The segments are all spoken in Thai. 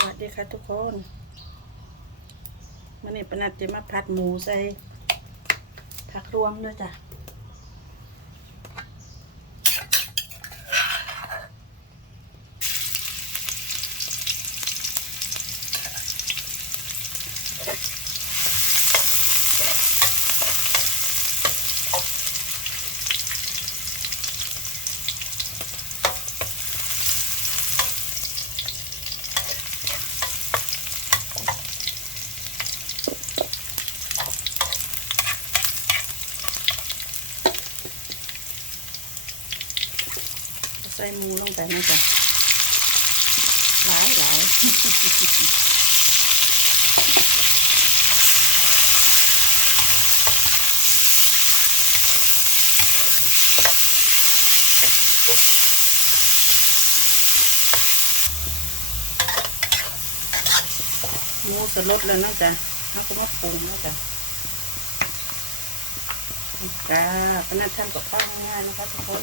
สวัสดีค่ะทุกคนมันนี่ปนัดจะมาผัดหมูใส่ผักรวมด้วยจ้ะ ใส่หมูลงไปนะจ๊ะหลายหลายหมูสลดแล้วนะจ๊ะแล้วก็มาปรุงนะจ๊ะจ้าปนัดทำกับข้าวง่ายๆนะคะทุกคน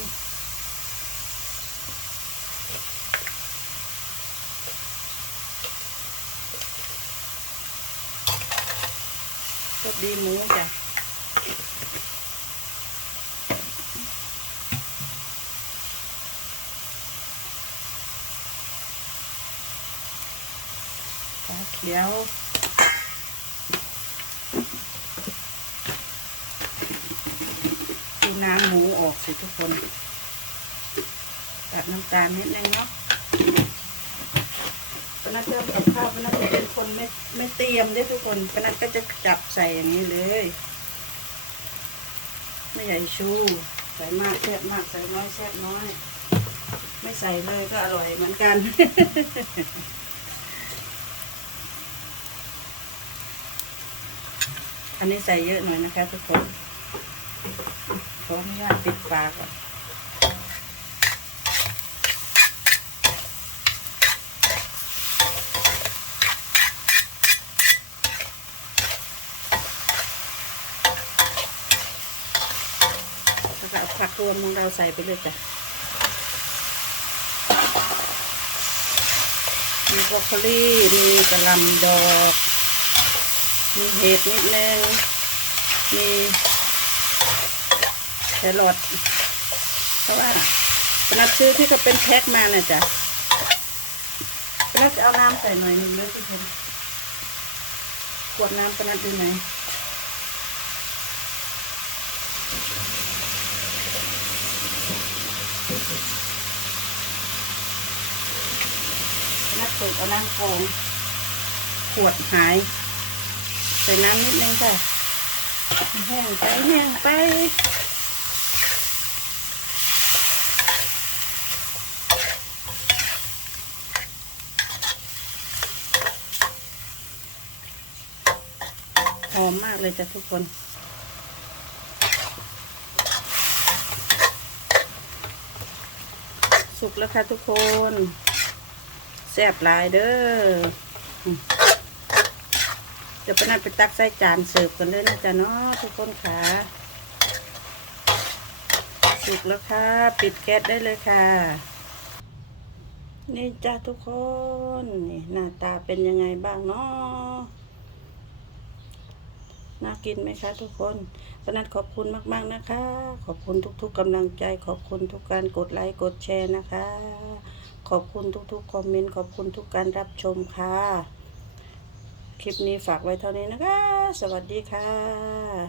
สดีหมูจ้ะปลาเขียวดูน้ำหมูออกสิทุกคน ตัดน้ำตาลนิดนึงเนาะ ปนัดเริ่มกับข้าวปนัดจะเป็นคนไม่ไม่เตรียมด้วยทุกคนปนัดก็จะจับใส่อย่างนี้เลย ไม่ใหญ่ชูใส่มากแซ่บมากใส่น้อยแซ่บน้อย ไม่ใส่เลยก็อร่อยเหมือนกันอันนี้ใส่เยอะหน่อยนะคะทุกคนขออนุญาตปิดปากก่อน แล้วก็เอาผักรวมของเราใส่ไปเลยจ้ะมีบรอกโคลีมีกระหลำดอก มีเห็ดนิดนึง มีแครอทเพราะว่าปนัดซื้อที่เขาเป็นแพ็คมาน่ะจ้ะปนัดจะเอาน้ำใส่หน่อยนึงด้วยที่เห็นขวดน้ำปนัดดูไหนอย นัก เปิดเอาน้ำกรองขวดหาย ใส่น้ำนิดนึงค่ะแห้งไปแห้งไปหอมมากเลยจ้ะทุกคน สุกแล้วค่ะทุกคน ซ่บหลายเด้ออืมเดี๋ยวปนัดไปตักใส่จานเสิร์ฟกันเลยนะจ๊ะเนาะทุกคนค่ะสุกแล้วค่ะ ปิดแก๊สได้เลยค่ะ นี่จ้าทุกคนนี่หน้าตาเป็นยังไงบ้างเนาะน่ากินไหมคะทุกคนปนัดขอบคุณมาก ๆนะคะ ขอบคุณทุก ๆกำลังใจ ขอบคุณทุกการกดไลค์กดแชร์นะคะ ขอบคุณทุกๆคอมเมนต์ขอบคุณทุกการรับชมค่ะ คลิปนี้ฝากไว้เท่านี้นะคะ สวัสดีค่ะ